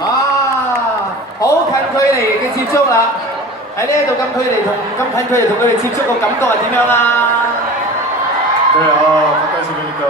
啊，好近距離嘅接觸啦！喺呢一度咁近距離同佢哋接觸個感覺係點樣啊？ 네, 가까이서 보니까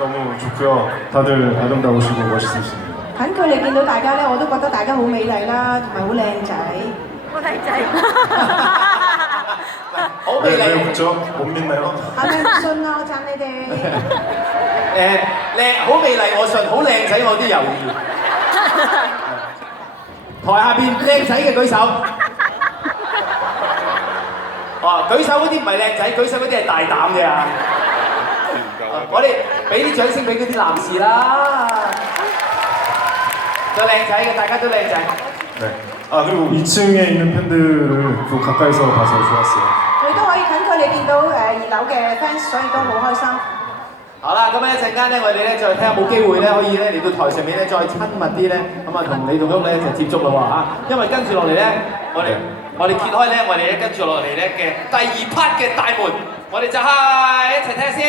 너무 좋고요. 다들 아름다우시고 멋있으시네요. 近距離見到大家咧，我都覺得大家好美麗啦，同埋好靚仔。好靚仔。好美 왜 麗。 웃죠? 못 믿나요? 係咪唔信啊？我讚你哋。靚，好美麗我信，好靚仔我都猶豫。台下邊靚仔嘅舉手。哦，舉手嗰啲唔係靚仔，舉手嗰啲係大膽嘅啊！我哋俾啲掌聲俾嗰啲男士啦。有靚仔嘅，大家都靚仔。 네. 그리고 2층에 있는 팬들을 또 가까이서 봐서 좋았어요. 佢都可以近距離見到2樓嘅 fans，所以都好開心。好啦，咁一陣間咧，我哋咧再睇下冇機會咧，可以咧嚟到台上面咧再親密啲咧，咁啊同李棟旭咧就接觸啦喎嚇，因為跟住落嚟咧，我哋揭開咧，我哋咧跟住落嚟咧嘅第2 part 嘅大門，我哋就係一齊聽先。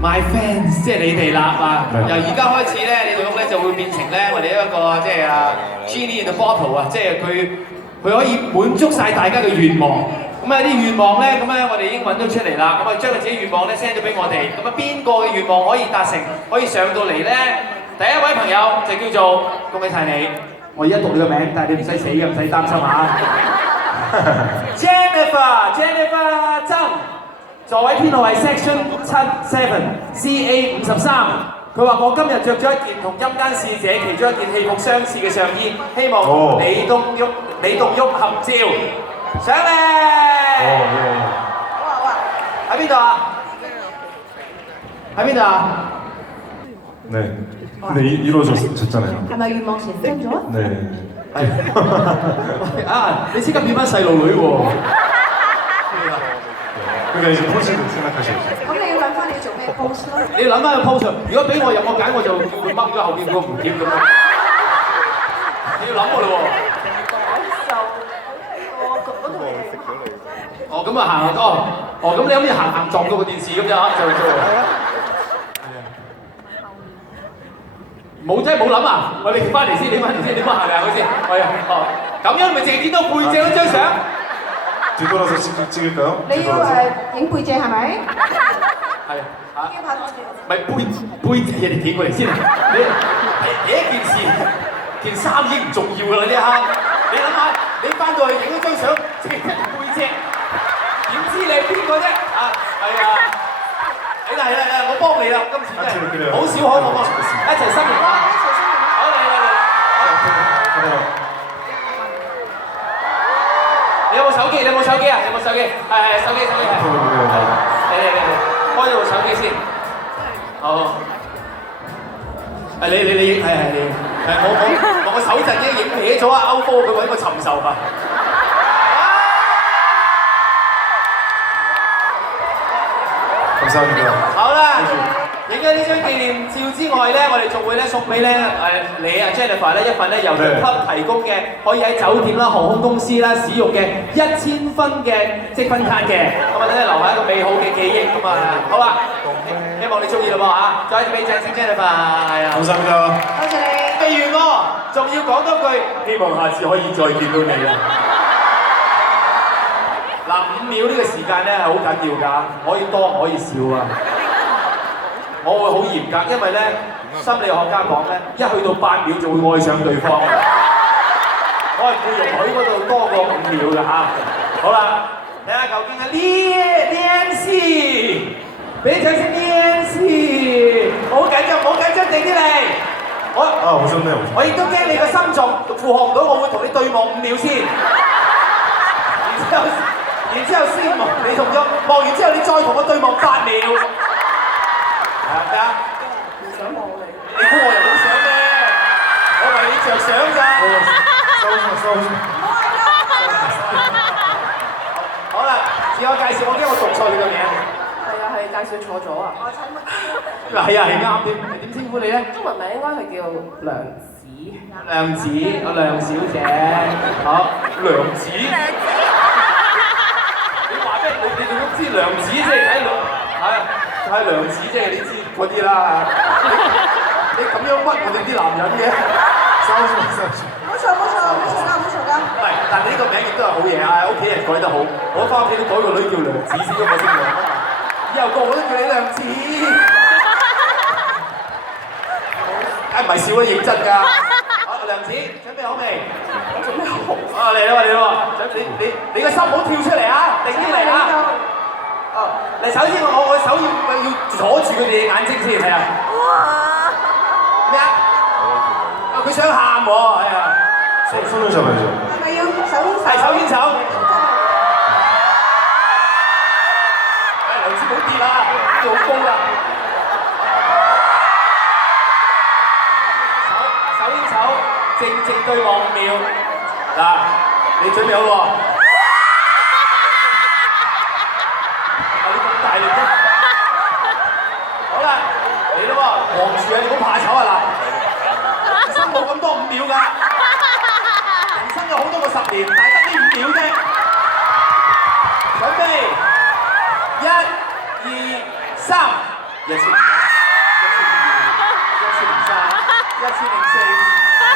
My fans， 即係你哋啦啊！由而家開始咧，李棟旭咧就會變成咧我哋一個即係Genie in the Bottle 啊，即係佢可以滿足晒大家嘅願望。咁啊啲願望咧，咁咧我哋已經揾咗出嚟啦。咁啊將佢自己願望咧 send 咗俾我哋。咁啊邊個嘅願望可以達成，可以上到嚟咧？第一位朋友就叫做恭喜晒你，我而家讀你個名，但係你唔使死嘅，唔使擔心啊。Jennifer 曾。 座位編號係 Section 77 CA 53，佢話我今日着咗一件同陰間使者其中一件戲服相似嘅上衣，希望同李棟旭合照，上嚟！喺邊度啊？喺邊度啊？ 네. 근데 이루어졌잖아요. 係咪願望成真咗？ 네. 啊！你即刻變翻細路女喎！ 그러니까 이제 포즈를 생각하셔야죠. 咁你要諗翻你要做咩 pose 咯？你諗翻個 pose， 如果俾我入我揀，我就叫佢掹咗後邊嗰個蝴蝶咁樣。你要諗我嘞喎！哦，咁啊行哦，咁你好似行撞到個電視咁啫嚇，就冇真係冇諗啊！我哋翻嚟先，你翻嚟先，你翻行嚟行去先。係啊，哦，咁樣咪淨係見到背脊嗰張相。 뒤돌아서 찍을까요? 你要影背脊係咪？係嚇。唔係背脊人哋企過嚟先啊！你一件事，件衫已經唔重要㗎啦呢一刻。你諗下，你翻到去影咗張相，淨係背脊，點知你係邊個啫？啊，係啊！係啦，我幫你啦，今次真係好少可我幫，一齊新年啊！好嚟。 你有冇手機？你有冇手機啊？有冇手機？係手機係。嚟，開咗部手機先。好。係你影係你。係我手震已經影歪咗啊！歐波佢揾個尋仇啊！감사합니다. 好啦。 影咗呢張紀念照之外咧，我哋仲會咧送俾咧你啊 Jennifer 咧一份咧由 The Club 提供嘅可以喺酒店啦、航空公司啦使用嘅1000分嘅積分卡嘅，咁啊等你留下一個美好嘅記憶咁啊，好啦，希望你中意咯喎嚇，再一次俾掌聲 Jennifer， 係啊， 감사합니다. 多謝你。未完喎，仲要講多句，希望下次可以再見到你啊！嗱，5秒呢個時間咧係好緊要㗎，可以多可以少啊！ 我會好嚴格，因為咧心理學家講咧，一去到8秒就會愛上對方。我係會容許嗰度多過5秒㗎嚇。好啦，睇下究竟係Nancy，俾掌聲Nancy，好緊張，定啲嚟。웃었네. 我亦都驚你個心臟負荷唔到，我會同你對望5秒先。然之後先望你同咗，望完之後你再同我對望8秒。 係啊！唔想望你。你估我又好想咩？我為你着想咋。收。好啦，自我介紹，我驚我讀錯你個名。係介紹錯咗啊！係啱啲。你點稱呼你咧？中文名應該係叫梁子。梁子，梁小姐。好，梁子。你話咩？你都知梁子即係睇梁子即係你知。嗰啲啦。你咁樣屈我哋啲男人嘅，收住。冇錯冇錯冇錯㗎冇錯㗎。唔係，但係呢個名亦都係好嘢啊！屋企人改得好，我翻屋企都改個女叫梁子先，我姓梁啊嘛。以後個個都叫你梁子。唔係笑得認真㗎。好，梁子，準備好未？準備好。啊，嚟啦嚟啦！你個心唔好跳出嚟啊！定啲嚟啊！哦，嚟首先我手要阻住佢哋嘅眼睛先，係啊。咩啊？啊，佢想喊喎，係啊。손을 잡아야죠. 係咪要手牽手？係手牽手。梁子冇跌啦，呢度好高㗎。手牽手，靜靜對望5秒。嗱，你準備好喎？你咁大力啫！好啦，嚟啦喎，望住啊，你唔好怕醜啊嗱，人生冇咁多5秒㗎，人生有好多個10年，但係得呢5秒啫。準備，1、2、3，1001、1002、1003、1004、1005。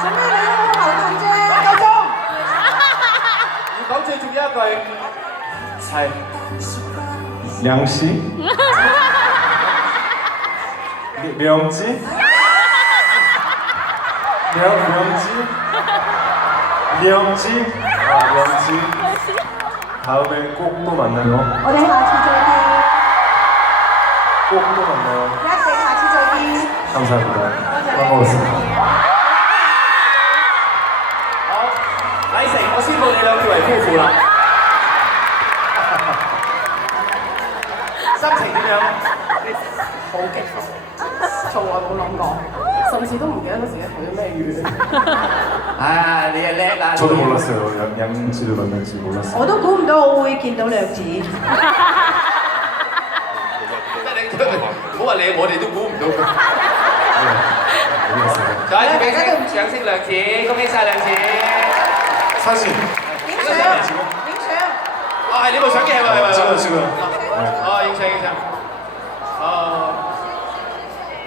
做咩你好矛盾啫？夠鐘。要講最重要一句係。양씨? 명지? 명지? 아, 명지. 다음에 꼭 또 만나요. 我哋下次再見， 꼭 또 만나요. 一定下次再見。 감사합니다. 반가웠습니다. 好，禮成，我宣佈你兩結為夫婦啦。心情點樣？好激動，從來冇諗過，甚至都唔記得嗰時許咗咩願。啊，你係叻啦！ 저도 몰랐어요. 양씨를 만날 줄 몰랐어요. 我都估唔到我會見到梁子。唔好話你，我哋都估唔到佢。再一次俾聲掌聲梁子，恭喜曬梁子！ 사진. 影相，影相。哦，係你部相機係咪？ 지금. 哦，影相影相。哦，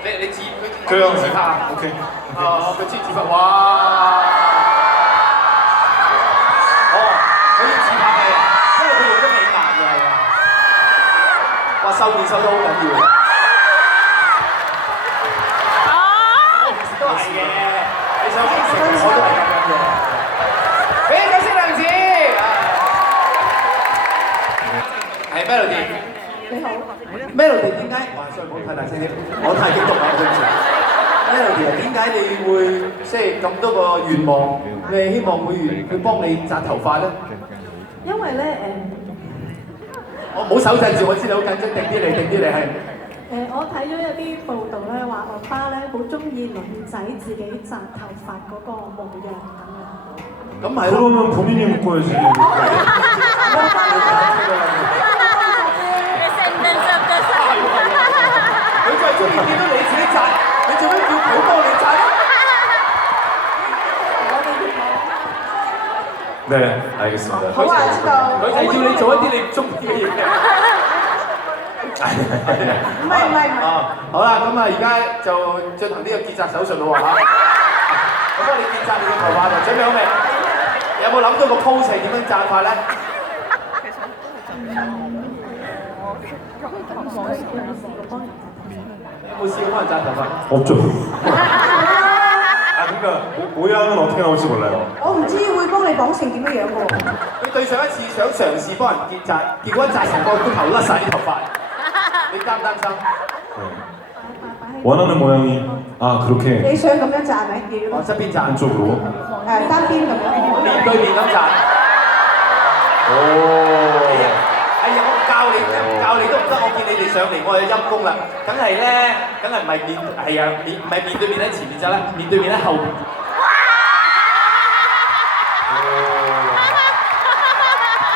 你自佢 그래요. 自拍啊 오케이. 哦，佢中意自拍，哇！哦，佢要自拍嘅，因為佢用得美顏嘅係啊。哇，收面收得好緊要啊！都係嘅，你想應承我都係咁樣嘅。俾掌聲梁子。係 Melody。你好， Melody 點解？哇，sorry，唔好太大聲啲，我太激動啦，對唔住。Melody 點解你會即係咁多個願望？你希望會員佢幫你紮頭髮咧？因為咧我唔好手震住，我知你好緊張，定啲嚟，定啲嚟係。我睇咗有啲報道咧，話我爸咧好中意女仔自己紮頭髮嗰個模樣咁樣。咁係咯。 그러면 본인이 묶어야지. 佢就係中意見到你自己紮，你做咩叫佢幫你紮咧？ 네, 알겠습니다. 好啊，知道。佢就係要你做一啲你唔中意嘅嘢。唔係唔係唔係。啊，好啦，咁啊，而家就進行呢個結紮手術咯喎嚇。我幫你結紮你嘅頭髮就準備好未？有冇諗到個 pose 係點樣紮法咧？有冇試過幫人紮頭髮？ 없죠. 아, 그러니까 모양은 어떻게 나올지 몰라요. 我唔知會幫你綁成點樣樣喎。佢對上一次想嘗試幫人結紮，結果紮成個頭甩晒啲頭髮，你擔唔擔心？ 네. 원하는 모양이 아 你 그렇게 想咁樣紮係咪？要側邊紮， 한쪽으로. 單邊咁樣。面對面咁紮。 오. 哎呀，我教你都唔得，我見你哋上嚟，我係陰公啦，梗係咧，梗係唔係面係啊面唔係面對面喺前面就啦，面對面喺後邊。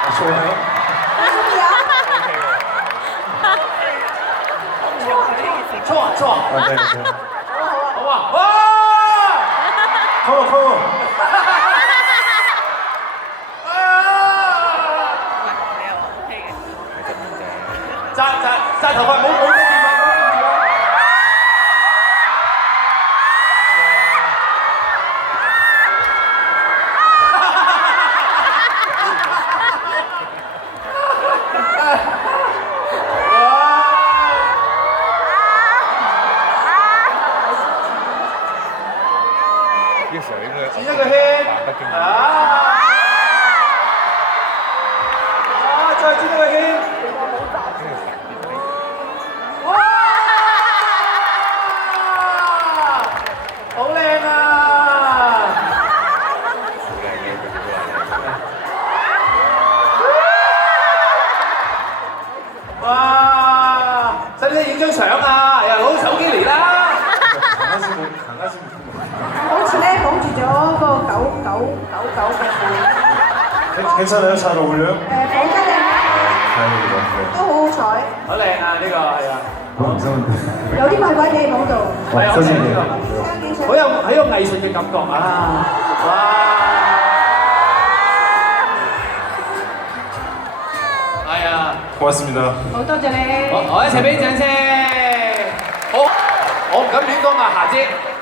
아, 좋아요? 錯啊錯啊， 아, 네, 네. 好啊，哇！ 커버. 紮頭髮冇電話，冇電話。轉一個圈，再轉一個圈，哇！好靚啊！哇！使唔使影張相啊？又攞手機嚟啦！好似咧綁住咗個狗嘅褲， 괜찮아요? 잘 어울려요? 綁得靚， 다행입니다. 都好好彩，好靚啊！呢個係啊， 이상한데. 有啲怪怪地喺綁度，係啊，好靚呢個。相幾相好有藝術嘅感覺啊！哇！係啊， 고맙습니다. 好多謝你。我一齊俾啲掌聲。好，我唔敢亂講啊，霞姐，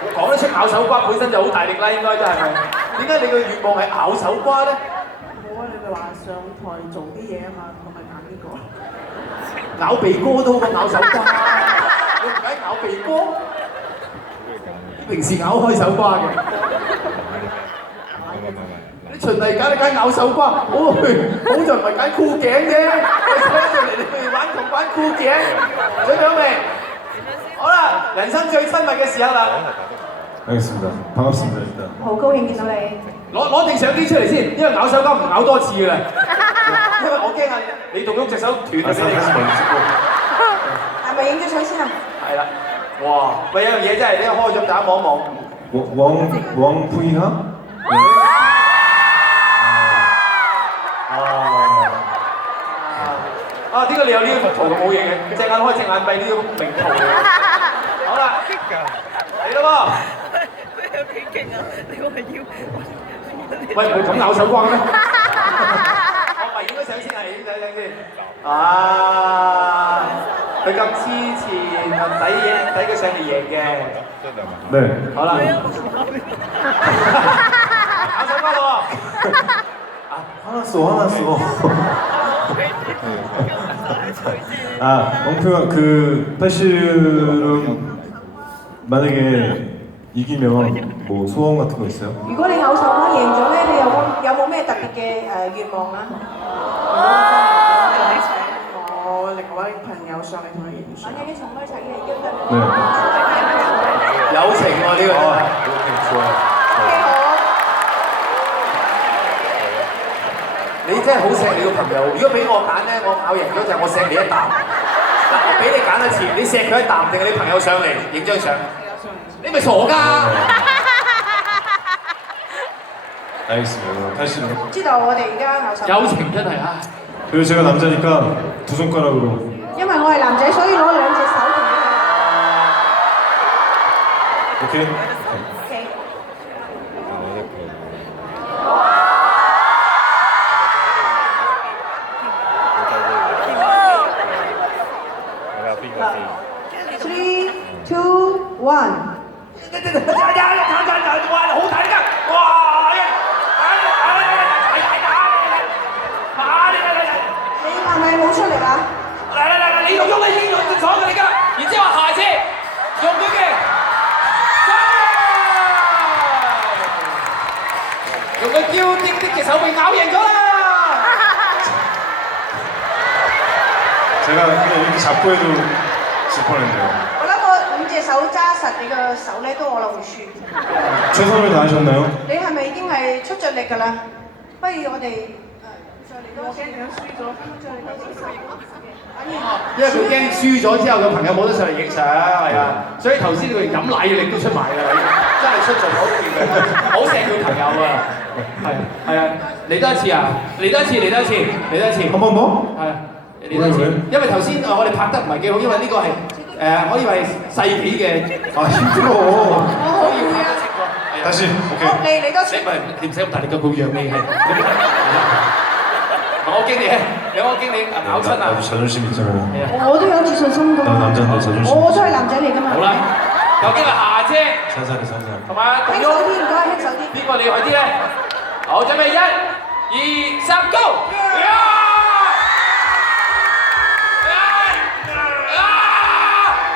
我講得出咬手瓜本身就好大力啦，應該都係咪？點解你個願望係咬手瓜咧？冇啊！你哋話上台做啲嘢啊嘛，我咪揀呢個。咬鼻哥都好過咬手瓜，你唔解咬鼻哥？平時咬開手瓜嘅。你循例揀你揀咬手瓜，好在唔係揀箍頸啫。你上嚟你哋玩同玩箍頸，準備好未？好啦，人生最親密嘅時候啦， 알겠습니다. 반갑습니다, 일단. 好高興見到你。攞定相機出嚟先，因為咬手瓜唔咬多次㗎啦。因為我驚啊，你動喐隻手斷咗俾你。 다시 먼저 찍고. 係咪影咗相先啊？係啦，哇！喂，有樣嘢真係，你開咗大家望一望。 왕부이하?啊，點解你有呢幅圖咁冇嘢嘅？隻眼開隻眼閉呢個名圖嚟嘅。好啦，嚟咯喎！喂，唔係咁咬手瓜咩？我咪影咗相先係影相先。啊！佢咁黐纏，抵佢上嚟贏嘅。 네. 好啦，咬手瓜咯喎！ 화났어. 아, 엉표가 그 팔씨름 만약에 이기면 뭐 소원 같은 거 있어요? 如果你咬手瓜贏咗咧，你有冇咩特別嘅願望啊？請我另外一位朋友上嚟同佢影相。你從開齊嘅邀得。 네. 友情喎呢個。 이렇게 좋아요. 你真係好錫你個朋友。如果俾我揀咧，我咬贏咗就係我錫你一啖。嗱，我俾你揀一次，你錫佢一啖定係你朋友上嚟影張相？你咪傻㗎！ 알겠습니다. 팔씨름. 知道我哋而家咬手。友情真係啊！ 그리고 제가 남자니까 두 손가락으로. 因為我係男仔，所以攞兩隻手同你。 오케이? OK。 3, 2, 1。哇！好大力㗎！哇！你係咪冇出嚟啊？嚟，你用咗你已經用咗嘅你㗎，然之後下次用佢嘅，用佢嬌滴滴嘅手臂咬贏咗啦！ 제가 그냥 이렇게 잡고 해도 질 뻔했네요. 我諗我5隻手揸實你個手咧，都可能會輸。 최선을 다하셨나요? 你係咪已經係出盡力㗎啦？不如我哋再嚟多次。因為佢驚輸咗之後，個朋友冇得上嚟影相，係啊，所以頭先佢飲奶嘅力都出埋㗎啦，真係出盡口勁嘅，好錫佢朋友啊！係啊，嚟多一次啊！嚟多一次！ 한 번 더? 係啊，嚟多一次。因為頭先我哋拍得唔係幾好，因為呢個係可以話係世紀嘅아 힘들어. 可以會嘅情況。 다시 好， 오케이. 你多次。你唔使咁大力嘅，佢讓你係。我我經理，有我經理咬親啊！ 나도 자존심 있잖아요. 我都有自信心㗎 난 嘛， 남자인데 자존심. 我都係男仔嚟㗎嘛。好啦，究竟係夏姐 산산해 산산. 同埋輕手啲，唔該，輕手啲。邊個厲害啲咧？好，準備1、2、3，Go！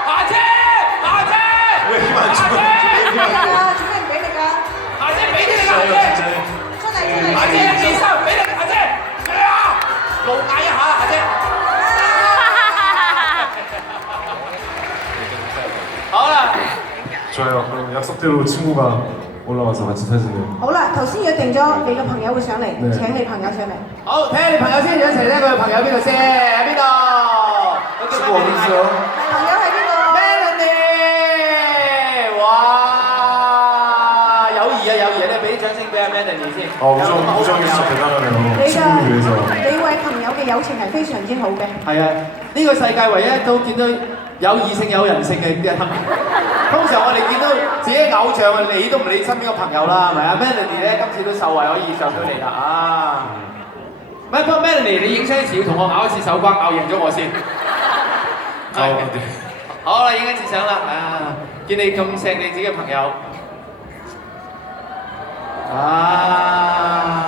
夏姐，夏姐， 왜 힘 안 줘? 俾你㗎，做咩唔俾你㗎？夏姐俾啲你夏姐， 出嚟出嚟。夏姐1、2、3，俾你夏姐，露嗌一下夏姐。好啦。 좋아요. 그럼 약속대로 친구가 올라와서 같이 사진을. 好啦，頭先約定咗你個朋友會上嚟，咩請你朋友上嚟。好，睇下你朋友先，一齊睇佢朋友邊度先？喺邊度？ 친구 어디 있어요? 朋友喺邊度 Melody， 哇！友誼啊友誼，你俾啲掌聲俾阿 Melody 先。 우정이 진짜 대단하네요. 你 친구를 위해서. 你位朋友嘅友情係非常之好嘅。係啊，呢個世界唯一都見到有異性有人性嘅人。通常我哋見到自己嘅偶像啊，你都唔理身邊嘅朋友啦，係咪啊 ？Melody 咧今次都受惠可以上到嚟啦啊！唔係，不過 Melody 你影相時要同我咬一次手瓜，咬贏咗我先。好啦，影一次相啦啊！見你咁錫你自己嘅朋友啊！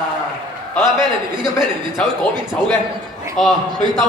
好啦，Melody 呢個 Melody 走去嗰邊走嘅，哦，佢兜。